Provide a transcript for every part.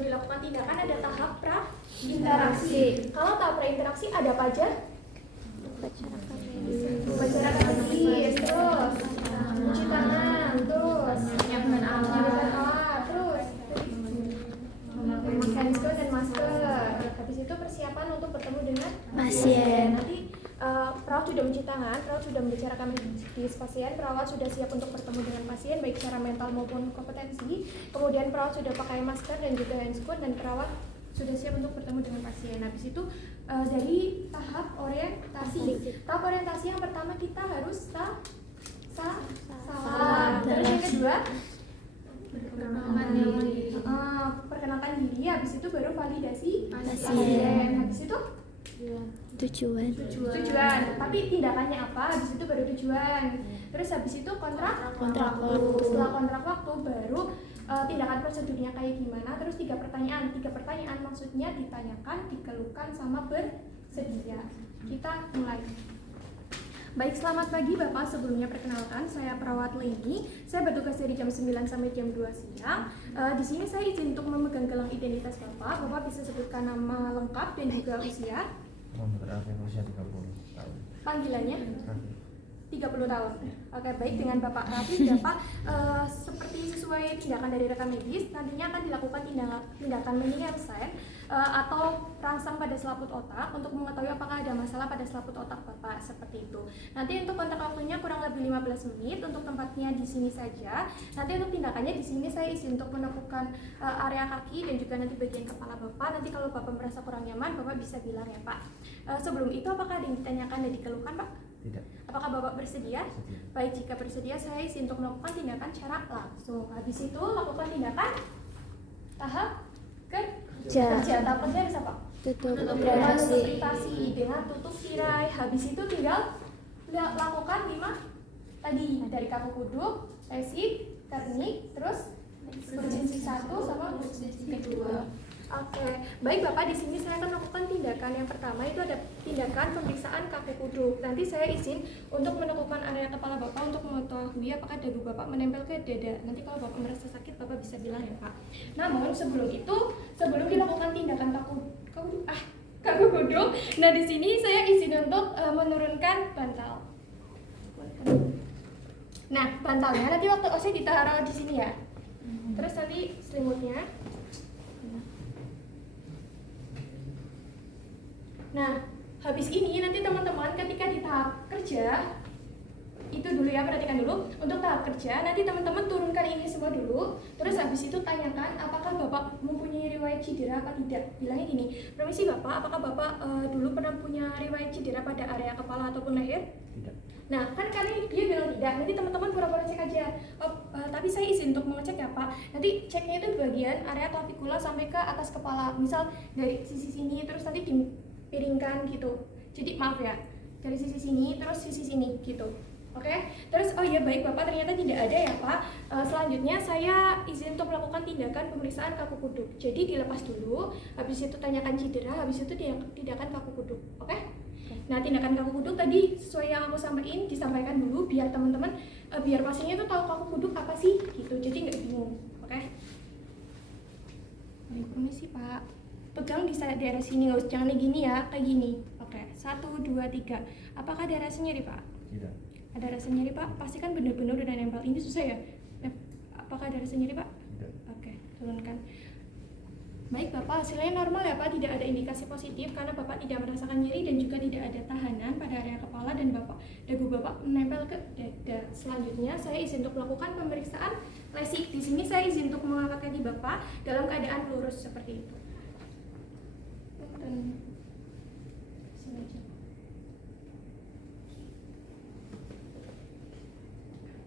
sebelum dilakukan tindakan ada tahap pra-interaksi. Kalau tahap pra-interaksi ada apa aja? Baca rekaman medis, terus cuci tangan, terus menyiapkan alat, terus memakai masker dan masker. Habis itu persiapan untuk bertemu dengan pasien. Nanti perawat sudah mencuci tangan, perawat sudah membicarakan medis pasien, perawat sudah siap untuk bertemu dengan pasien baik secara mental maupun kompetensi. Kemudian perawat sudah pakai masker dan juga handscoot dan perawat sudah siap untuk bertemu dengan pasien. Habis itu dari tahap orientasi. Tahap orientasi yang pertama kita harus salam. Terus yang kedua perkenalkan diri. Habis itu baru validasi pasien. Habis itu tujuan. Tapi tindakannya apa? Habis itu baru tujuan. Terus habis itu kontrak waktu. Setelah kontrak waktu baru tindakan prosedurnya kayak gimana. Terus 3 pertanyaan maksudnya ditanyakan, dikeluhkan sama bersedia. Kita mulai. Baik, selamat pagi Bapak. Sebelumnya perkenalkan, saya perawat Leni. Saya bertugas dari jam 9 sampai jam 2 siang. Di sini saya izin untuk memegang gelang identitas Bapak. Bapak bisa sebutkan nama lengkap dan juga usia. Usia 30 tahun. Panggilannya? 30 tahun. Oke, baik, dengan Bapak Raffi, Bapak seperti sesuai tindakan dari rekam medis, nantinya akan dilakukan tindakan meniar sen atau rangsang pada selaput otak untuk mengetahui apakah ada masalah pada selaput otak Bapak, seperti itu. Nanti untuk kontak waktunya kurang lebih 15 menit, untuk tempatnya di sini saja. Nanti untuk tindakannya di sini saya izin untuk menepukkan area kaki dan juga nanti bagian kepala Bapak. Nanti kalau Bapak merasa kurang nyaman, Bapak bisa bilang ya Pak. Sebelum itu apakah ada yang ditanyakan dan dikeluhkan Pak? Tidak. Apakah Bapak bersedia? Baik, jika bersedia saya izin untuk melakukan tindakan secara langsung. Habis itu lakukan tindakan tahap kerja. Tahap kerja bisa Pak? Tutup privasi dengan tutup tirai. Habis itu tinggal lakukan 5 tadi dari kaku kuduk, lesik, kernik, terus urgensi 1 sama urgensi 2. Oke, baik Bapak, di sini saya akan melakukan tindakan yang pertama, itu ada tindakan pemeriksaan kaki kuduk. Nanti saya izin untuk menekukkan area kepala Bapak untuk mengetahui apakah dagu Bapak menempel ke dada. Nanti kalau Bapak merasa sakit, Bapak bisa bilang ya Pak. Namun sebelum itu, sebelum dilakukan tindakan kaki kuduk, nah di sini saya izin untuk menurunkan bantal. Nah, bantalnya nanti waktu OC ditaruh di sini ya. Terus nanti selimutnya. Nah, habis ini nanti teman-teman ketika di tahap kerja, itu dulu ya, perhatikan dulu. Untuk tahap kerja, nanti teman-teman turunkan ini semua dulu. Terus habis itu tanyakan apakah Bapak mempunyai riwayat cedera apa tidak. Bilangnya gini, permisi Bapak, apakah Bapak dulu pernah punya riwayat cedera pada area kepala ataupun leher? Tidak. Nah, kan karena dia bilang tidak, nanti teman-teman pura-pura cek aja. Tapi saya izin untuk mengecek ya Pak. Nanti ceknya itu bagian area klavikula sampai ke atas kepala. Misal dari sisi sini, terus nanti dipiringkan gitu. Jadi maaf ya, dari sisi sini, terus sisi sini gitu. Oke? Terus, oh ya baik Bapak, ternyata tidak ada ya Pak. Selanjutnya saya izin untuk melakukan tindakan pemeriksaan kaku kuduk. Jadi dilepas dulu, habis itu tanyakan cedera, habis itu tindakan kaku kuduk. Oke? Nah, tindakan kaku kuduk tadi sesuai yang aku sampaikan, disampaikan dulu biar teman-teman, biar pasiennya tuh tahu kaku kuduk apa sih gitu, jadi nggak bingung. Oke? Baik, permisi Pak. Pegang di daerah sini, jangan gini ya, kayak gini. Oke, 1, 2, 3. Apakah ada rasa nyeri Pak? Tidak. Ada rasa nyeri Pak? Pastikan benar-benar udah nempel. Ini susah ya? Apakah ada rasa nyeri Pak? Tidak. Oke, turunkan. Baik Bapak, hasilnya normal ya Pak, tidak ada indikasi positif karena Bapak tidak merasakan nyeri dan juga tidak ada tahanan pada area kepala dan dagu Bapak menempel ke dada. Selanjutnya saya izin untuk melakukan pemeriksaan lesik. Di sini saya izin untuk mengangkat kaki Bapak dalam keadaan lurus seperti itu. Dan sini aja.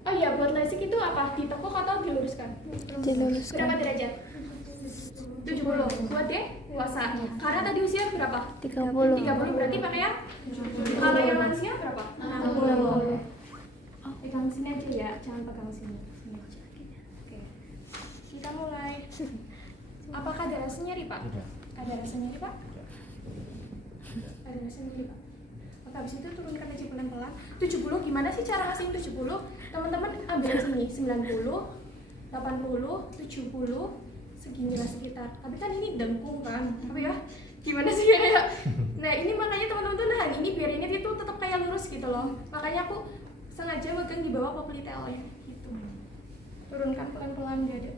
Oh iya, buat lesik itu apa? Ditekuk atau diluruskan? Diluruskan. Berapa derajat? 70. Buat deh puasa. Karena tadi usia berapa? 30. 30 berarti pakai yang? Kalau yang lansia berapa? 60. Oh, pegang sini aja ya, jangan pegang sini. Sini aja. Oke. Kita mulai. Apakah ada rasa nyeri, Pak? Tidak. Ada rasa nyeri, Pak? Tidak. Ada rasa nyeri, Pak. Oke, habis itu turunkan aja pelan-pelan. 70, gimana sih cara ngasihin 70? Teman-teman ambil sini, 90, 80, 70, 90, segini lah sekitar. Tapi kan ini dengkung kan, tapi ya gimana sih ya? Nah ini makanya teman-teman tuh nahan ini biar ini tuh tetap kayak lurus gitu loh. Makanya aku sengaja megang di bawah poplitelnya gitu. Turunkan pelan-pelan dada.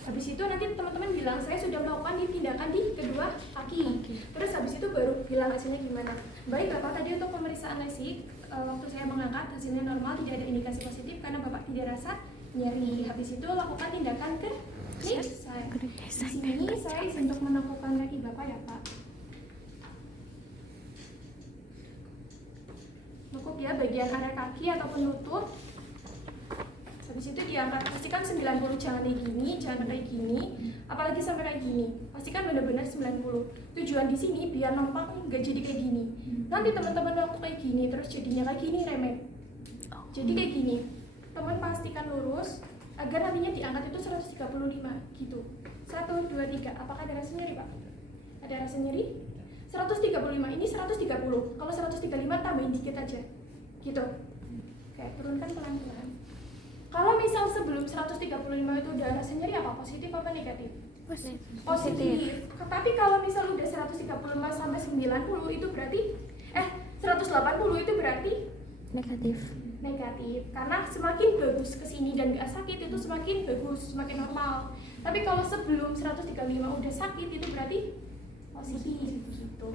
Habis itu nanti teman-teman bilang saya sudah melakukan tindakan di kedua kaki. Terus habis itu baru bilang hasilnya gimana. Baik Bapak, tadi untuk pemeriksaan lesik waktu saya mengangkat hasilnya normal, tidak ada indikasi positif karena Bapak tidak rasa nyeri. Habis itu lakukan tindakan ke klik saya. Di sini saya izin untuk menekukkan kaki Bapak ya Pak. Nekuk ya bagian area kaki ataupun lutut. Habis itu diangkat, pastikan 90, jangan kayak gini, jangan kayak gini, apalagi sampai kayak gini. Pastikan benar-benar 90. Tujuan di sini biar nampak nggak jadi kayak gini. Nanti teman-teman waktu kayak gini terus jadinya kayak gini remet. Jadi kayak gini. Teman pastikan lurus agar nantinya diangkat itu 135 gitu. 1 2 3. Apakah ada rasa nyeri, Pak? Ada rasa nyeri? 135. Ini 130. Kalau 135 tambahin dikit aja. Gitu. Oke, turunkan pelan-pelan. Kalau misal sebelum 135 itu udah rasa nyeri apa? Positif apa negatif? Positif. Tapi kalau misal udah 135 sampai 90 itu berarti 180 itu berarti Negatif. negatif. Karena semakin bagus kesini dan gak sakit itu semakin bagus, semakin normal. Tapi kalau sebelum 135 udah sakit itu berarti positif gitu.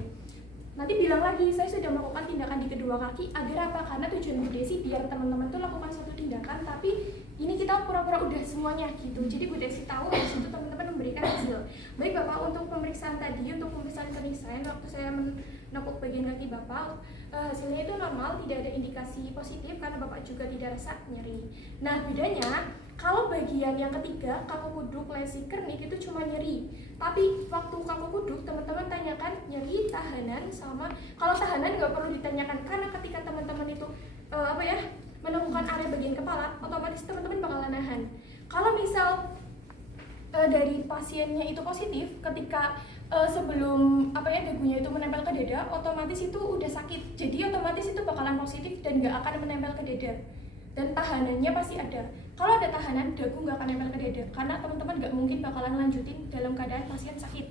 Nanti bilang lagi, saya sudah melakukan tindakan di kedua kaki agar apa? Karena tujuan Bu Desi biar teman-teman tuh lakukan satu tindakan, tapi ini kita pura-pura udah semuanya gitu. Jadi Bu Desi tahu, habis itu teman-teman memberikan hasil. Baik Bapak, untuk pemeriksaan tadi, untuk pemeriksaan pemeriksaan waktu saya menekuk bagian kaki Bapak, hasilnya itu normal, tidak ada indikasi positif karena Bapak juga tidak rasa nyeri. Nah bedanya, kalau bagian yang ketiga, kaku kuduk, lesi, kernik itu cuma nyeri. Tapi waktu kaku kuduk, teman-teman tanyakan nyeri, tahanan, sama kalau tahanan nggak perlu ditanyakan karena ketika teman-teman itu menemukan area bagian kepala, otomatis teman-teman bakalan nahan. Kalau misal dari pasiennya itu positif, ketika sebelum dagunya itu menempel ke dada, otomatis itu udah sakit. Jadi otomatis itu bakalan positif dan nggak akan menempel ke dada. Dan tahanannya pasti ada. Kalau ada tahanan, dagu nggak akan nempel ke dada karena teman-teman nggak mungkin bakalan lanjutin dalam keadaan pasien sakit.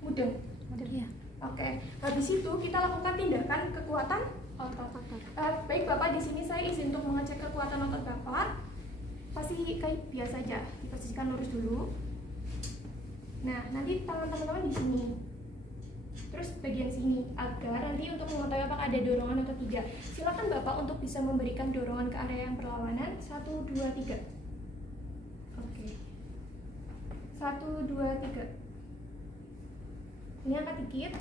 Mudeng. Iya. Oke. Habis itu kita lakukan tindakan kekuatan otot. Baik Bapak, di sini saya izin untuk mengecek kekuatan otot Bapak. Pasti kayak biasa aja. Diposisikan lurus dulu. Nah, nanti tangan teman-teman di sini. Terus bagian sini agar nanti untuk mengetahui apakah ada dorongan atau tidak. Silakan Bapak untuk bisa memberikan dorongan ke area yang berlawanan. 1 2 3. Oke. 1 2 3. Ini angkat dikit.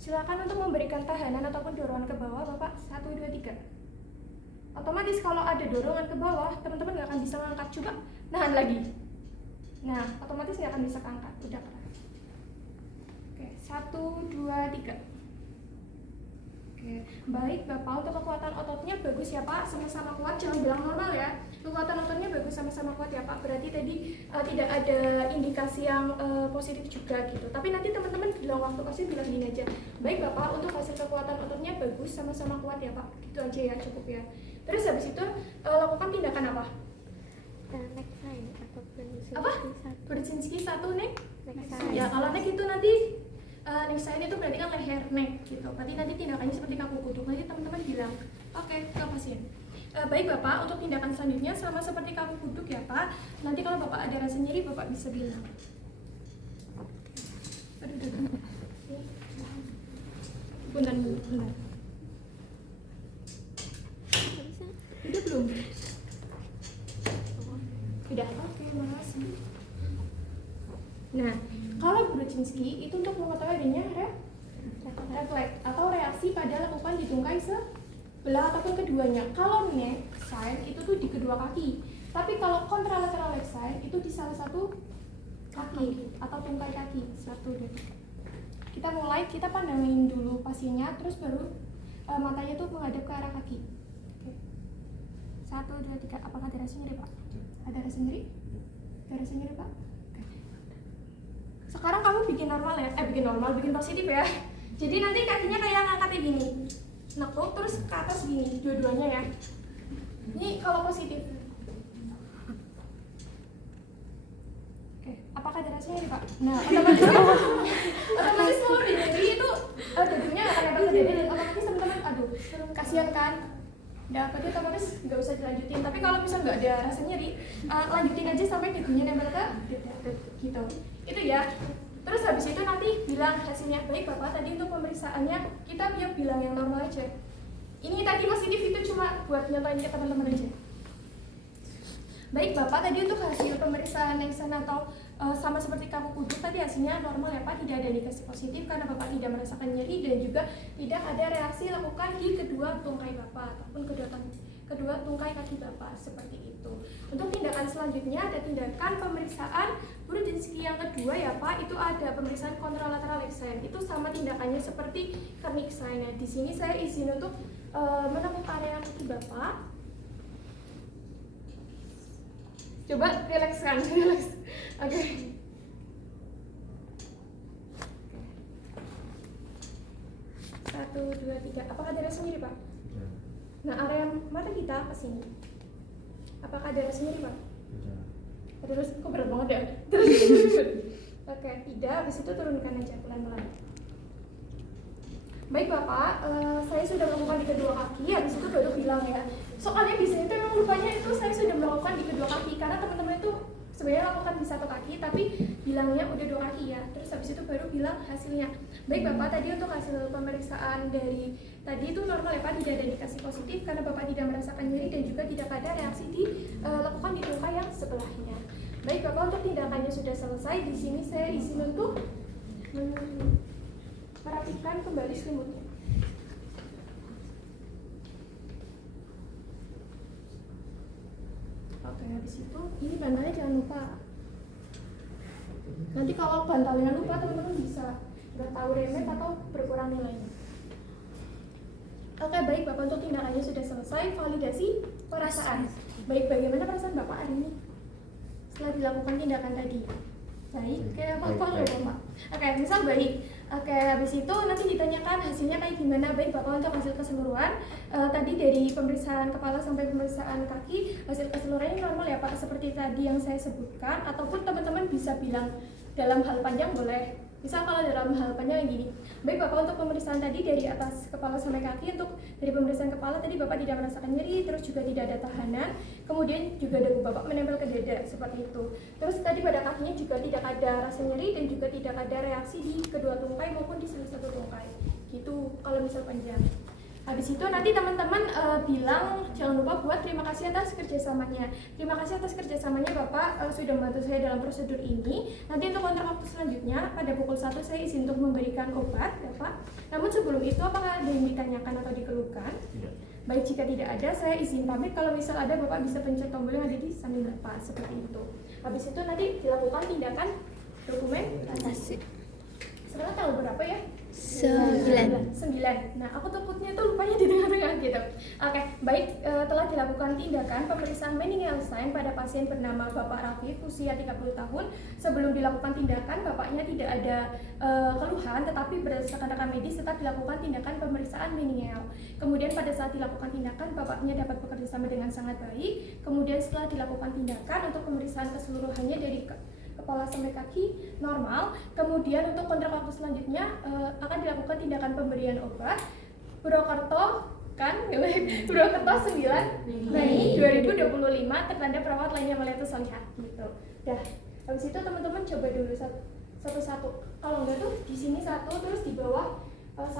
Silakan untuk memberikan tahanan ataupun dorongan ke bawah Bapak. 1 2 3. Otomatis kalau ada dorongan ke bawah, teman-teman nggak akan bisa ngangkat, coba nahan lagi. Nah, otomatis nggak akan bisa angkat. Udah kan? Oke, 1 2 3. Oke, baik Bapak, untuk kekuatan ototnya bagus ya Pak, sama-sama kuat, jangan bilang normal ya. Kekuatan ototnya bagus, sama-sama kuat ya Pak. Berarti tadi tidak ada indikasi yang positif juga gitu. Tapi nanti teman-teman bilang waktu pasti bilang gini aja. Baik Bapak, untuk hasil kekuatan ototnya bagus, sama-sama kuat ya Pak. Gitu aja ya, cukup ya. Terus habis itu lakukan tindakan apa? Neck sign atau Apa? Brzezinski 1 neck? Ya, kalau neck itu nanti neck sign itu berarti kan leher neck gitu. Berarti nanti tindakannya seperti kaku kuduk. Nanti teman-teman bilang, oke, ke pasien. Baik Bapak, untuk tindakan selanjutnya sama seperti kaku kuduk ya Pak. Nanti kalau Bapak ada rasa nyeri, Bapak bisa bilang. Aduh. Bentar. Udah belum? Udah, oke, makasih. Nah, kalau Brzezinski itu untuk mengetahui adanya refleks atau reaksi pada lakukan di tungkai sebelah ataupun keduanya. Kalau neck sign itu tuh di kedua kaki. Tapi kalau contralateral leg sign itu di salah satu kaki atau tungkai kaki. 1 2. Kita mulai, kita pandangin dulu pasiennya, terus baru matanya tuh menghadap ke arah kaki. Oke. 1 2 3. Apakah ada rasa nyeri, Pak? Ada rasa nyeri? Ada rasa nyeri, Pak? Oke. Sekarang kamu bikin normal ya? Bikin positif ya. Jadi nanti kakinya kayak ngangkatnya gini. Nekuk terus ke atas gini, dua-duanya ya. Ini kalau positif. Oke. rasanya nyeri Pak. Nah otomatis mau nyeri itu dagingnya nggak akan nempel ke dada dan otomatis teman-teman aduh kasihan kan. Udah apa dia otomatis nggak usah dilanjutin. Tapi kalau misal nggak ada rasa nyeri, lanjutin aja sampai dagingnya nempel ke dada gitu. Itu ya. Terus habis itu nanti bilang hasilnya baik Bapak. Tadi untuk pemeriksaannya kita bilang yang normal aja. Ini tadi positif itu cuma buat nyatain ke teman-teman aja. Baik Bapak, tadi untuk hasil pemeriksaan Nexan atau sama seperti kamu kuduk tadi hasilnya normal ya Pak, tidak ada indikasi positif karena Bapak tidak merasakan nyeri dan juga tidak ada reaksi lakukan di kedua tungkai Bapak ataupun kedua tungkai kaki Bapak seperti itu. Untuk tindakan selanjutnya ada tindakan pemeriksaan Brudzinski yang kedua ya Pak, itu ada pemeriksaan kontralateral exam. Itu sama tindakannya seperti Kernigstein. Nah, di sini saya izin untuk menemukan area kaki Bapak. Coba relakskan, relax. Oke. Satu, dua, tiga. Apakah ada rasa nyeri Pak? Ya. Nah, area mata kita ke sini. Apakah ada rasa nyeri Pak? Tidak. Terus, kok berat banget ya? Oke, tidak. Habis itu turunkan aja pelan-pelan. Baik Bapak, saya sudah melakukan di kedua kaki. Habis itu baru bilang ya. Soalnya biasanya itu memang lupanya itu saya sudah melakukan di kedua kaki karena teman-teman itu sebenarnya lakukan di satu kaki tapi bilangnya udah dua kaki ya. Terus habis itu baru bilang hasilnya. Baik Bapak, tadi untuk hasil pemeriksaan dari tadi itu normal ya Pak, tidak ada indikasi positif karena Bapak tidak merasakan nyeri dan juga tidak ada reaksi lakukan di tungkai yang sebelahnya. Baik Bapak, untuk tindakannya sudah selesai. Di sini saya izin untuk merapikan kembali selimutnya. Oke, habis itu ini bantalnya jangan lupa. Nanti kalau bantalnya lupa teman-teman bisa nggak tahu remet atau berkurang nilainya. Oke, baik Bapak, untuk tindakannya sudah selesai. Validasi perasaan. Baik, bagaimana perasaan Bapak hari ini setelah dilakukan tindakan tadi? Baik, kayak apa loh Bapak? Oke, misal baik. Oke, habis itu nanti ditanyakan hasilnya kayak gimana. Baik Bapak, untuk hasil keseluruhan tadi dari pemeriksaan kepala sampai pemeriksaan kaki, hasil keseluruhannya normal ya Pak, seperti tadi yang saya sebutkan. Ataupun teman-teman bisa bilang dalam hal panjang boleh. Misal kalau dalam hal panjang yang gini. Baik Bapak, untuk pemeriksaan tadi dari atas kepala sampai kaki, untuk dari pemeriksaan kepala tadi Bapak tidak merasakan nyeri, terus juga tidak ada tahanan, kemudian juga dagu Bapak menempel ke dada seperti itu. Terus tadi pada kakinya juga tidak ada rasa nyeri dan juga tidak ada reaksi di kedua tungkai maupun di salah satu tungkai. Gitu kalau misal panjang. Habis itu nanti teman-teman bilang jangan lupa buat terima kasih atas kerjasamanya. Terima kasih atas kerjasamanya Bapak sudah membantu saya dalam prosedur ini. Nanti untuk kontrak waktu selanjutnya pada pukul 1 saya izin untuk memberikan obat Bapak. Namun sebelum itu apakah ada yang ditanyakan atau dikeluhkan? Tidak. Baik, jika tidak ada saya izin pamit. Kalau misal ada Bapak bisa pencet tombol yang ada di samping Bapak seperti itu. Habis itu nanti dilakukan tindakan dokumentasi. Sekarang tanggal berapa ya? 9. Nah, aku takutnya tuh lupanya di tengah-tengah gitu. Oke, baik, telah dilakukan tindakan pemeriksaan Meningelstein pada pasien bernama Bapak Rafif usia 30 tahun. Sebelum dilakukan tindakan, Bapaknya tidak ada keluhan, tetapi berdasarkan rekam medis tetap dilakukan tindakan pemeriksaan meningel. Kemudian pada saat dilakukan tindakan, Bapaknya dapat bekerja sama dengan sangat baik. Kemudian setelah dilakukan tindakan untuk pemeriksaan keseluruhannya dari kepala sampai kaki normal. Kemudian untuk kontrak waktu selanjutnya akan dilakukan tindakan pemberian obat Purwokerto kan Purwokerto 9 Mei 2025 tertanda perawat lainnya Meletus Solihat gitu. Dah, habis itu teman-teman coba dulu satu-satu. Kalau enggak tuh di sini satu, terus di bawah satu.